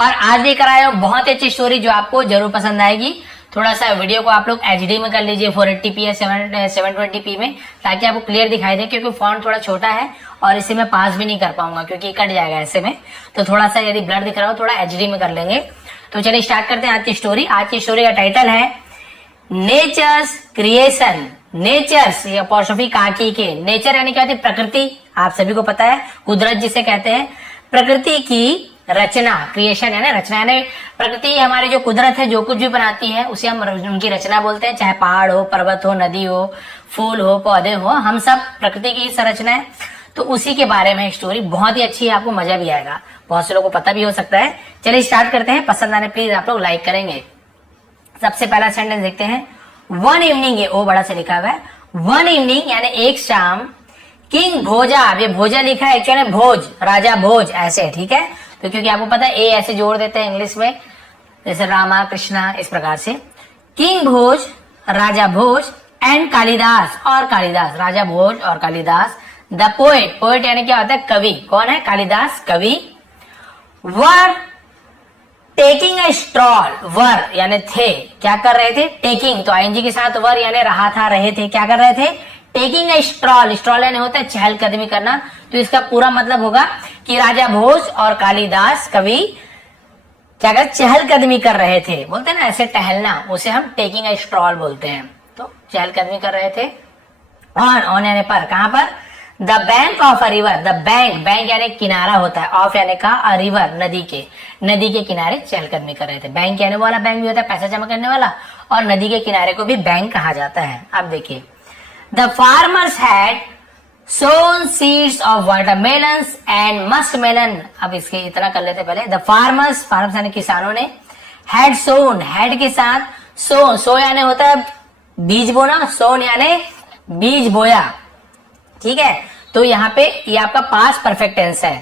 और आज लेकर आया हूं बहुत ही अच्छी स्टोरी जो आपको जरूर पसंद आएगी। थोड़ा सा वीडियो को आप लोग एचडी में कर लीजिए 480p या 720p में, ताकि आपको क्लियर दिखाई दे, क्योंकि फॉन्ट थोड़ा छोटा है और इसे मैं पास भी नहीं कर पाऊंगा क्योंकि कट जाएगा ऐसे में। तो थोड़ा सा यदि ब्लर दिख रहा हो थोड़ा एचडी में कर लेंगे। तो चलिए स्टार्ट करते हैं आज की स्टोरी। आज की स्टोरी का टाइटल है नेचर्स क्रिएशन। नेचर्स ये अपॉस्ट्रोफी काकी के, नेचर यानी क्या होती है? प्रकृति। आप सभी को पता है कुदरत जिसे कहते हैं, प्रकृति की रचना। क्रिएशन है ना, रचना यानी प्रकृति हमारी जो कुदरत है जो कुछ भी बनाती है उसे हम उनकी रचना बोलते हैं। चाहे पहाड़ हो, पर्वत हो, नदी हो, फूल हो, पौधे हो, हम सब प्रकृति की संरचना है। तो उसी के बारे में एक स्टोरी बहुत ही अच्छी है, आपको मजा भी आएगा, बहुत से लोगों को पता भी हो सकता है। चलिए स्टार्ट करते हैं। पसंद आने प्लीज आप लोग लाइक करेंगे। सबसे पहला सेंटेंस देखते हैं। वन इवनिंग, ये ओ बड़ा से लिखा हुआ है। वन इवनिंग यानी एक शाम, किंग भोजा, अब ये भोजा लिखा है एक्चुअली भोज, राजा भोज ऐसे, ठीक है। तो क्योंकि आपको पता है ए ऐसे जोड़ देते हैं इंग्लिश में, जैसे रामा कृष्णा, इस प्रकार से। किंग भोज, राजा भोज एंड कालिदास, और कालिदास, राजा भोज और कालिदास। द पोएट, पोएट यानी क्या होता है? कवि। कौन है? कालिदास कवि। वर टेकिंग ए स्ट्रॉल, वर यानी थे, क्या कर रहे थे? टेकिंग, तो आईएनजी के साथ वर यानी रहा था, रहे थे, क्या कर रहे थे? टेकिंग ए स्ट्रॉल, स्ट्रॉल यानी होता है चहलकदमी करना। तो इसका पूरा मतलब होगा कि राजा भोज और कालिदास कवि क्या कर चहलकदमी कर रहे थे, बोलते हैं ना ऐसे टहलना, उसे हम टेकिंग ए स्ट्रॉल बोलते हैं। तो चहलकदमी कर रहे थे। ऑन यानी पर, कहां पर? The bank of a river, the bank, bank यानी किनारा होता है, ऑफ यानी का, अ रिवर नदी के, नदी के किनारे चहलकदमी कर रहे थे। बैंक यानी वाला बैंक भी होता है पैसा जमा करने वाला, और नदी के किनारे को भी बैंक कहा जाता है। अब देखिए, the farmers had sown seeds of watermelons and muskmelon. अब इसके इतना कर लेते पहले। द फार्मर्स, फार्मर्स यानी किसानों ने, हैड सोन, हैड के साथ सो, सो यानी होता है बीज बोना, सोन यानी बीज बोया, ठीक है। तो यहाँ पे ये आपका पास्ट परफेक्ट टेंस है।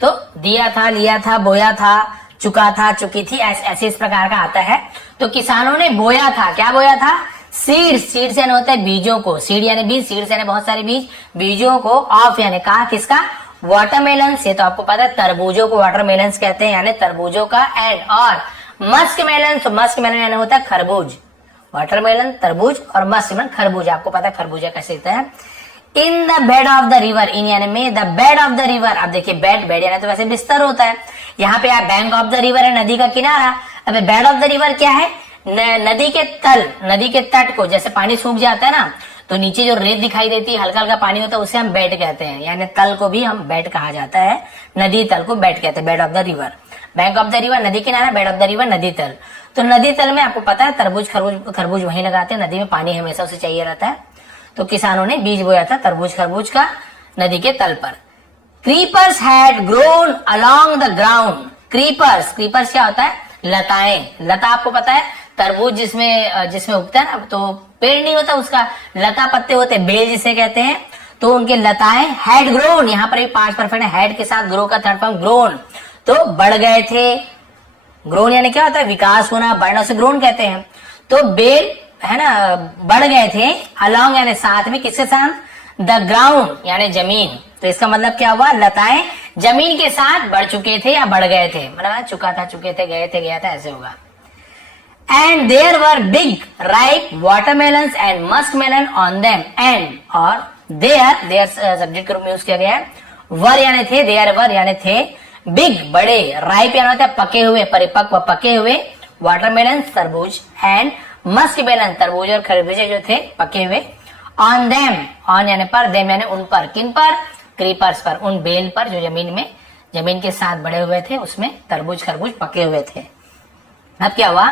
तो दिया था, लिया था, बोया था, चुका था, चुकी थी, ऐसे इस प्रकार का आता है। तो किसानों ने बोया था, क्या बोया था? सीड्स, सीड्स यानी होता है बीजों को, सीड यानी बीज, सीड्स यानी बहुत सारे बीज, बीजों को। ऑफ यानी का, किसका? वाटरमेलन से, तो आपको पता है तरबूजों को वाटरमेलन कहते हैं, यानी तरबूजों का। एंड और मस्कमेलन, तो मस्कमेलन यानी होता है खरबूज। वाटरमेलन तरबूज और मस्कमेलन खरबूज, आपको पता है खरबूजा कैसे होता है। In the bed of the river, in यानी में, the bed of the river. अब देखिए बेड, बेड यानी तो वैसे बिस्तर होता है, यहाँ पे आप बैंक ऑफ द रिवर है, नदी का किनारा। अब बेड ऑफ द रिवर क्या है? नदी के तल, नदी के तट को, जैसे पानी सूख जाता है ना तो नीचे जो रेत दिखाई देती है, हल्का हल्का पानी होता है, उसे हम बेड कहते हैं, यानी तल को भी हम बेड कहा जाता है, नदी तल को बेड कहते हैं, bed of the river. Bank of the river नदी किनारा, बेड ऑफ द रिवर नदी तल। तो नदी तल में आपको पता है तरबूज खरबूज, खरबूज वहीं लगाते हैं, नदी में पानी हमेशा उसे चाहिए रहता है। तो किसानों ने बीज बोया था तरबूज खरबूज का नदी के तल पर। Creepers had grown along the ground. Creepers, creepers क्या होता है? लताएं, लता आपको पता है तरबूज जिसमें उगता है ना, तो पेड़ नहीं होता उसका, लता पत्ते होते हैं, बेल जिसे कहते हैं। तो उनके लताएं हैड ग्रोन, यहाँ पर एक पांच परफेक्ट है, हैड के साथ ग्रो का थर्ड फॉर्म ग्रोन, तो बढ़ गए थे। ग्रोन यानी क्या होता है? विकास होना, बढ़ना से ग्रोन कहते हैं। तो बेल है ना बढ़ गए थे, अलोंग यानी साथ में, किसके साथ? द ग्राउंड यानी जमीन। तो इसका मतलब क्या हुआ? लताएं जमीन के साथ बढ़ चुके थे या बढ़ गए थे, मतलब चुका था, चुके थे, गए थे, गया था, ऐसे होगा। And there were big ripe watermelons and muskmelon on them. And और देयर, देयर सब्जेक्ट के रूप में यूज किया गया है। वर यानी थे, देयर वर यानी थे, बिग बड़े, राइप यानी होता है पके हुए, परिपक्व, पके हुए, वाटरमेलन तरबूज, एंड मस्कमेलन तरबूज और खरबूजे जो थे पके हुए। ऑन देम, ऑन यानी पर, देम यानी उन पर, किन पर? क्रीपर्स पर, उन बेल पर जो जमीन में, जमीन के साथ बड़े हुए थे, उसमें तरबूज खरबूज पके हुए थे। अब क्या हुआ?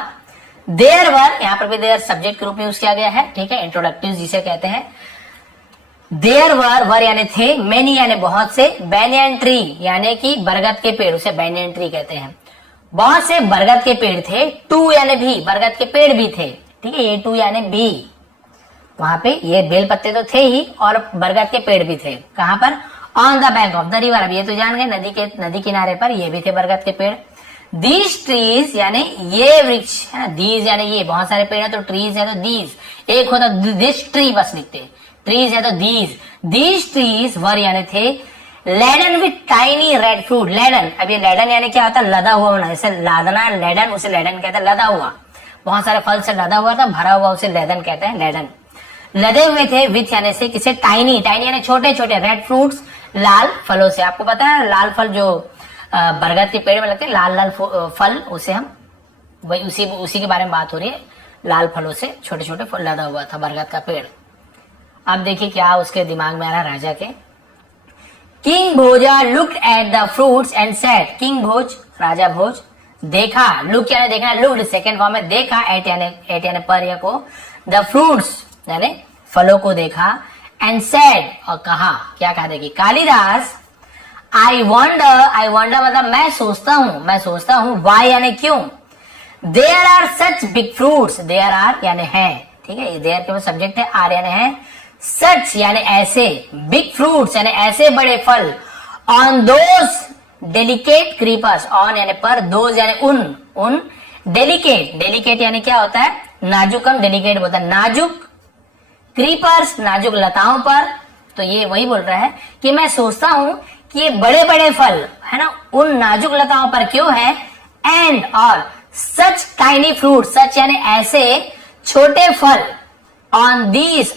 देयर वर, यहाँ पर भी देयर सब्जेक्ट के रूप में यूज किया गया है, ठीक है, इंट्रोडक्टिव जिसे कहते हैं। देयर वर, वर यानी थे, मेनी यानी बहुत से, बैनियन ट्री यानी कि बरगद के पेड़, उसे बैनियन ट्री कहते हैं। बहुत से बरगद के पेड़ थे। टू यानी भी, बरगद के पेड़ भी थे, ठीक है, ये टू यानी भी, वहां पे ये बेल पत्ते तो थे ही और बरगद के पेड़ भी थे। कहां पर? On the bank of the river, अब ये तो जान गए, नदी किनारे पर ये भी थे बरगद के पेड़। दीज ट्रीज यानी ये वृक्ष है ना, दीज यानी ये, बहुत सारे पेड़ है तो ट्रीज है तो दीज, एक होता दिस ट्री बस लिखते, ट्रीज है तो दीज। दीज ट्रीज वर यानी थे laden with tiny red fruit. Laden, अब ये लेडन यानी क्या होता है? लदा हुआ होना, जैसे लादना लेडन, उसे लेडन कहते हैं, लदा हुआ, बहुत सारे फल से लदा हुआ था, भरा हुआ, उसे लेडन कहते हैं, लेडन। लदे हुए थे विथ यानी से किसे? टाइनी, टाइनी यानी छोटे छोटे, रेड फ्रूट्स लाल फलों से। आपको पता है लाल फल जो बरगद के पेड़ में लगते हैं, लाल लाल फल, उसे हम वही उसी के बारे में बात हो रही है। लाल फलों से छोटे छोटे फल लदा हुआ था बरगद का पेड़। अब देखिए क्या उसके दिमाग में आ रहा राजा के। King Bhoja looked at the fruits and said, king Bhoj, राजा भोज, देखा, लुक यानी देखना, लुक्ड सेकंड फॉर्म में, देखा, एट यानी पर या को, द फ्रूट्स यानी फलों को देखा, एंड सेड और कहा, क्या कहा? देखिए कालिदास, आई वंडर मतलब मैं सोचता हूं, वाई यानी क्यों, there are such big fruits, there are यानी है, ठीक है, देयर के सब्जेक्ट है, आर यानी है, सच यानी ऐसे, बिग फ्रूट्स यानी ऐसे बड़े फल, on those delicate creepers, on यानी पर, दोज यानी उन डेलिकेट यानी क्या होता है? नाजुक, हम डेलिकेट बोलता है, नाजुक क्रीपर्स, नाजुक लताओं पर। तो ये वही बोल रहा है कि मैं सोचता हूं कि ये बड़े बड़े फल है ना उन नाजुक लताओं पर क्यों है, एंड और सच टाइनी फ्रूट, सच यानी ऐसे छोटे फल, on these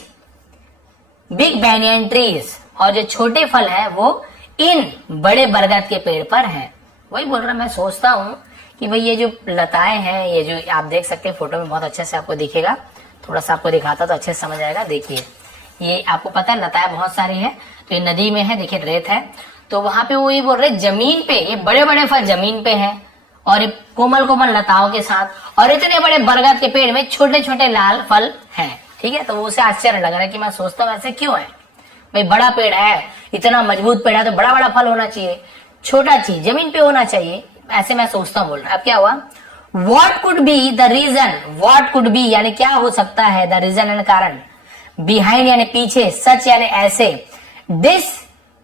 big banyan trees, और जो छोटे फल है वो इन बड़े बरगद के पेड़ पर है। वही बोल रहा मैं सोचता हूं कि भाई ये जो लताएं हैं, ये जो आप देख सकते हैं फोटो में, बहुत अच्छे से आपको दिखेगा, थोड़ा सा आपको दिखाता तो अच्छे से समझ आएगा। देखिए ये आपको पता है लताएं बहुत सारी है, तो ये नदी में है, देखिए रेत है, तो वहां पे वो ये बोल रहे जमीन पे ये बड़े बड़े फल जमीन पे है, और कोमल कोमल लताओं के साथ, और इतने बड़े बरगद के पेड़ में छोटे छोटे लाल फल हैं, ठीक है। तो वो उसे आश्चर्य लग रहा है कि मैं सोचता हूँ ऐसे क्यों है, भाई बड़ा पेड़ है, इतना मजबूत पेड़ है, तो बड़ा बड़ा फल होना चाहिए, छोटा चीज जमीन पे होना चाहिए, ऐसे मैं सोचता हूँ बोल रहा। अब क्या हुआ, what could be the reason, what could be यानी क्या हो सकता है, द रीजन यानी कारण, बिहाइंड यानी पीछे, सच यानी ऐसे, डिस,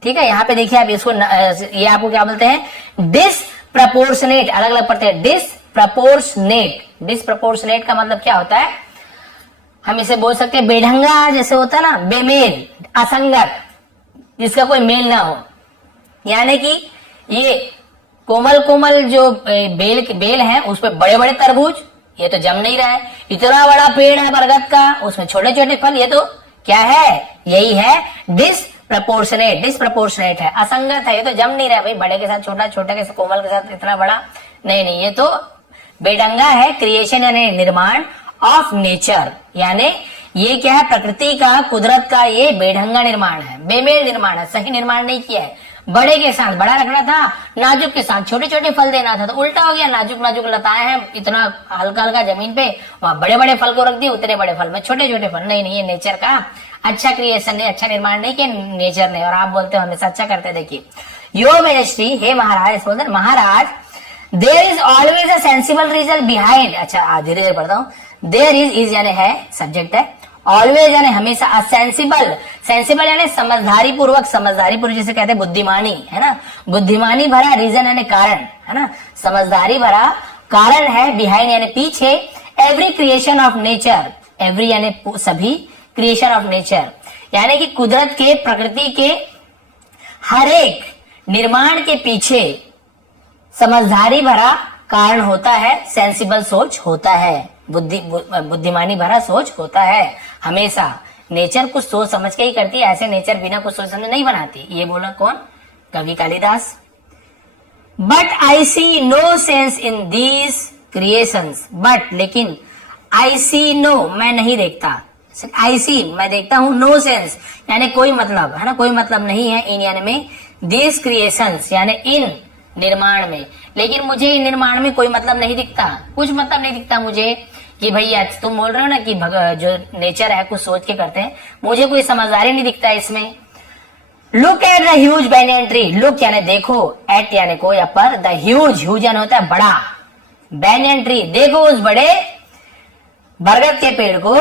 ठीक है, यहाँ पे देखिए आप इसको, ये आपको क्या बोलते हैं, डिसप्रपोर्शनेट, अलग अलग पढ़ते हैं, डिसप्रपोर्शनेट, डिसप्रपोर्शनेट का मतलब क्या होता है, हम इसे बोल सकते हैं बेढंगा, जैसे होता है ना, बेमेल, असंगत, जिसका कोई मेल ना हो, यानी कि ये कोमल कोमल जो बेल है उस पर बड़े बड़े तरबूज, ये तो जम नहीं रहा है, इतना बड़ा पेड़ है बरगद का, उसमें छोटे छोटे फल, ये तो क्या है, यही है डिसप्रपोर्शनेट, डिसप्रपोर्शनेट है, असंगत है, ये तो जम नहीं रहा है, भाई बड़े के साथ छोटा, छोटे के साथ कोमल के साथ इतना बड़ा, नहीं, ये तो बेढंगा है, क्रिएशन यानी निर्माण, ऑफ नेचर यानी ये क्या है, प्रकृति का, कुदरत का ये बेढंगा निर्माण है, बेमेल निर्माण है, सही निर्माण नहीं किया है, बड़े के साथ बड़ा रखना था, नाजुक के साथ छोटे छोटे फल देना था, तो उल्टा हो गया, नाजुक नाजुक लताएं हैं, इतना हल्का हल्का जमीन पे, वहां बड़े बड़े फल को रख दिए, उतने बड़े फल में छोटे छोटे फल, नहीं, ये नेचर का अच्छा क्रिएशन नहीं, अच्छा निर्माण नहीं किया नेचर ने, और आप बोलते हो हमेशा अच्छा करते, देखिए, योर मेजेस्टी, हे महाराज, बोलते महाराज, there is always a sensible reason behind, अच्छा धीरे धीरे पढ़ता हूँ, देयर इज यानी है, सब्जेक्ट है, ऑलवेज यानी हमेशा, असेंसिबल, सेंसिबल यानी समझदारी पूर्वक जिसे कहते हैं बुद्धिमानी, है ना, बुद्धिमानी भरा, रीजन यानी कारण, है ना, समझदारी भरा कारण है, बिहाइंड यानी पीछे, every creation of nature, every यानी सभी, क्रिएशन ऑफ नेचर यानी कि कुदरत के, प्रकृति के हर एक निर्माण के पीछे समझदारी भरा कारण होता है, सेंसिबल सोच होता है, बुद्धिमानी भरा सोच होता है, हमेशा नेचर कुछ सोच समझ के ही करती है, ऐसे नेचर बिना कुछ सोच समझ नहीं बनाती, ये बोला कौन, कवि Kalidas. But I see no sense in these creations, but लेकिन, आई सी नो मैं नहीं देखता, आई सी मैं देखता हूं, नो सेंस यानी कोई मतलब, है ना, कोई मतलब नहीं है, इन यानी में, दीज क्रिएशंस यानी इन निर्माण में, लेकिन मुझे इन निर्माण में कोई मतलब नहीं दिखता, कुछ मतलब नहीं दिखता मुझे, कि भैया तुम बोल रहे हो ना कि जो नेचर है कुछ सोच के करते हैं, मुझे कोई समझदारी नहीं दिखता इसमें। Look at the huge banyan tree, look यानी देखो, एट यानी को या पर, द ह्यूज यानी होता है बड़ा, बैनियन ट्री देखो उस बड़े बरगद के पेड़ को,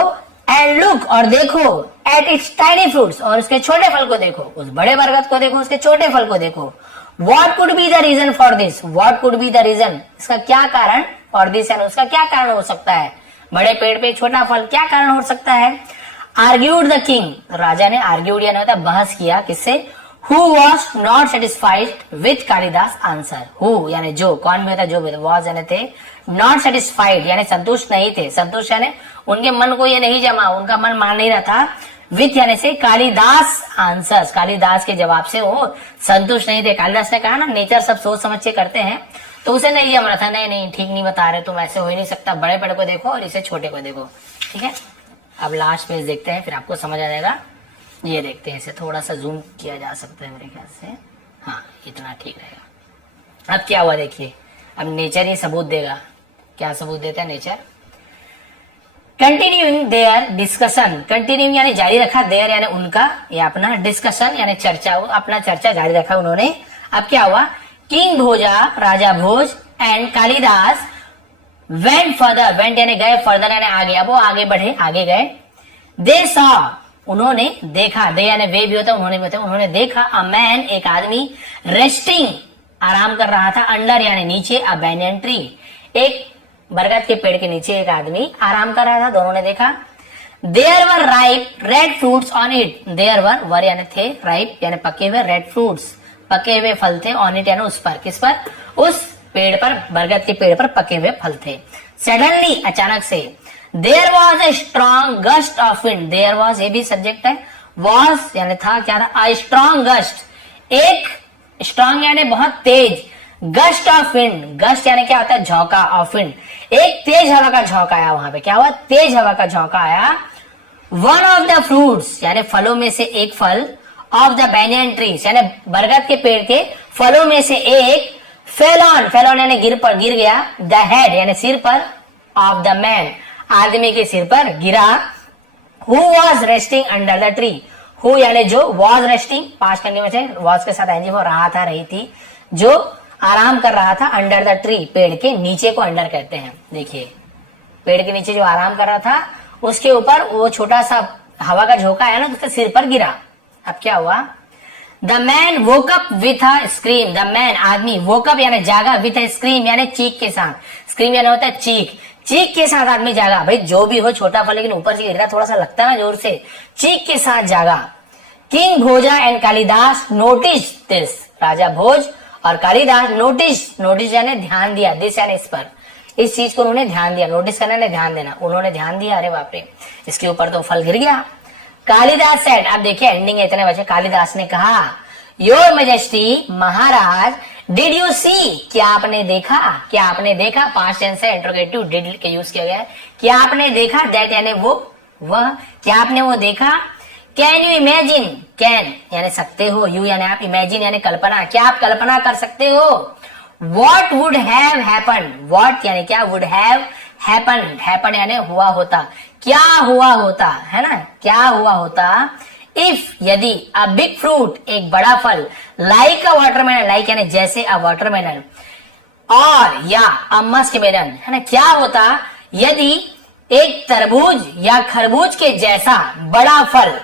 एंड लुक और देखो, एट इट्स टाइनी फ्रूट्स और उसके छोटे फल को देखो, उस बड़े बरगद को देखो, उसके छोटे फल को देखो। What could be the reason for this, what could be the reason, इसका क्या कारण, फॉर दिस एंड उसका क्या कारण हो सकता है, बड़े पेड़ पे छोटा फल, क्या कारण हो सकता है। आर्ग्यूड द किंग, राजा ने, आर्ग्यूड यानी होता है बहस किया, किससे, who was not satisfied with Kalidas answer. Who यानी जो, कौन भी होता है, जो भी, वॉज यानी थे, नॉट सेटिस्फाइड यानी संतुष्ट नहीं थे, संतुष्ट यानी उनके मन को ये नहीं जमा, उनका मन मान नहीं रहा था, विथ यानी से कालिदास आंसर्स, कालिदास के जवाब से वो संतुष्ट नहीं थे। कालिदास ने कहा ना नेचर सब सोच समझ के करते हैं, तो उसे नहीं जम रहा था, नहीं नहीं ठीक नहीं बता रहे तुम, ऐसे हो ही नहीं सकता, बड़े पेड़ को देखो और इसे छोटे को देखो। ठीक है, अब लास्ट पेज देखते हैं, फिर आपको समझ आ जाएगा। ये देखते हैं, इसे थोड़ा सा जूम किया जा सकता है मेरे ख्याल से, हाँ इतना ठीक रहेगा। अब क्या हुआ देखिए, अब नेचर ही सबूत देगा। क्या सबूत देता है nature? Continuing their discussion, continuing यानी जारी रखा, देयर यानी उनका, या अपना डिस्कशन यानी चर्चा, अपना चर्चा जारी रखा उन्होंने। अब क्या हुआ, किंग भोजा, राजा Bhoj and Kalidas went further, went यानी गए, फर्दर यानी आगे, अब वो आगे बढ़े, आगे गए। दे सॉ उन्होंने देखा, दे यानी वे भी होता है, उन्होंने भी होता है, उन्होंने देखा, अ मैन एक आदमी, रेस्टिंग आराम कर रहा था, अंडर यानी नीचे, अ बैनियन ट्री एक बरगद के पेड़ के नीचे एक आदमी आराम कर रहा था, दोनों ने देखा। There were ripe red fruits on it, there were यानी थे, राइप यानी पके हुए, रेड फ्रूट्स पके हुए फल थे, ऑन इट यानी उस पर, किस पर, उस पेड़ पर, बरगद के पेड़ पर पके हुए फल थे। सडनली अचानक से, there was a strong gust of wind, there was ये भी सब्जेक्ट है, वॉज यानी था, क्या था, अ स्ट्रॉन्ग गस्ट, एक स्ट्रॉन्ग यानी बहुत तेज, गस्ट ऑफ विंड, गस्ट यानी क्या होता है, झोंका, ऑफ विंड एक तेज हवा का झोंका आया वहां पे, क्या हुआ, तेज हवा का झोंका आया। वन ऑफ द फ्रूट्स यानी फलों में से एक फल, ऑफ द बैनियन ट्रीज यानी बरगद के पेड़ के फलों में से एक, फेल ऑन यानी गिर गया, द हेड यानी सिर पर, ऑफ द मैन आदमी के सिर पर गिरा। Who was resting under the tree, who यानी जो, वॉज रेस्टिंग पास्ट करने में से, वॉज के साथ एनजी हो, रहा था, रही थी, जो आराम कर रहा था, अंडर द ट्री पेड़ के नीचे को अंडर कहते हैं। देखिए पेड़ के नीचे जो आराम कर रहा था, उसके ऊपर वो छोटा सा हवा का झोंका आया ना, उसके सिर पर गिरा। अब क्या हुआ, the man woke up with a scream, the man आदमी, वोकअप यानी जागा, विथ अ स्क्रीम यानी चीख के साथ, स्क्रीम यानी होता है चीख, चीख के साथ आदमी जागा। भाई जो भी हो छोटा फल, लेकिन ऊपर से गिर रहा, थोड़ा सा लगता है ना जोर से, चीख के साथ जागा। King Bhoja and Kalidas notice this, राजा भोज और कालिदास नोटिस यानी ध्यान दिया, दिस यानी इस पर, इस चीज को उन्होंने ध्यान दिया, नोटिस करना ने ध्यान देना, उन्होंने ध्यान दिया, अरे बाप रे इसके ऊपर तो फल गिर गया। कालिदास सेड, अब देखिए एंडिंग इतने बचे, कालिदास ने कहा, योर मैजेस्टी महाराज, डिड यू सी, क्या आपने देखा, क्या आपने देखा, पास्ट टेंस है, इंट्रोगेटिव डिड के यूज किया गया है, क्या आपने देखा, दैट यानी वो, वह, क्या आपने वो देखा। कैन यू इमेजिन, कैन यानी सकते हो, यू यानी आप, इमेजिन यानी कल्पना, क्या आप कल्पना कर सकते हो। What would have happen, what यानी क्या, वुड हैव हैपन, हैपन यानी हुआ होता, क्या हुआ होता है ना, क्या हुआ होता, इफ यदि, अ बिग फ्रूट एक बड़ा फल, लाइक अ वाटरमेलन, लाइक यानी जैसे, अ वाटरमेलन, और या अ मस्कमेलन है ना, क्या होता यदि एक तरबूज या खरबूज के जैसा बड़ा फल,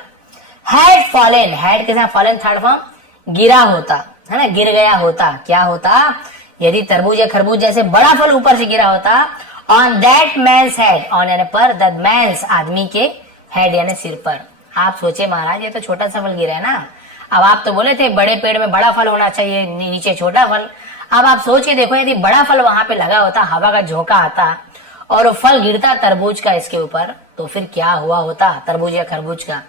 हैड फॉलन, हैड के साथ फॉलन थर्ड फॉर्म, गिरा होता है ना, गिर गया होता, क्या होता यदि तरबूज या खरबूज जैसे बड़ा फल ऊपर से गिरा होता, on that man's head, on यानी पर, द मैन्स आदमी के, हेड यानी सिर पर। आप सोचे महाराज ये तो छोटा सा फल गिरा है ना, अब आप तो बोले थे बड़े पेड़ में बड़ा फल होना चाहिए, नीचे छोटा फल, अब आप सोच के देखो यदि बड़ा फल वहां पे लगा होता, हवा का झोंका आता और वो फल गिरता तरबूज का इसके ऊपर, तो फिर क्या हुआ होता तरबूज या खरबूज का।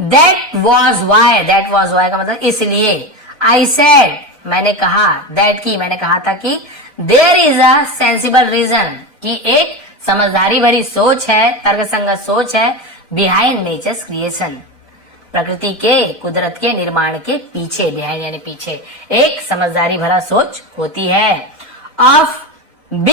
That was why, that was why का मतलब इसलिए, आई सेड मैंने कहा, दैट की मैंने कहा था कि, there is a sensible reason कि एक समझदारी भरी सोच है, तर्कसंगत सोच है, बिहाइंड नेचर्स क्रिएशन प्रकृति के, कुदरत के निर्माण के पीछे, बिहाइंड यानी पीछे, एक समझदारी भरा सोच होती है, ऑफ बिग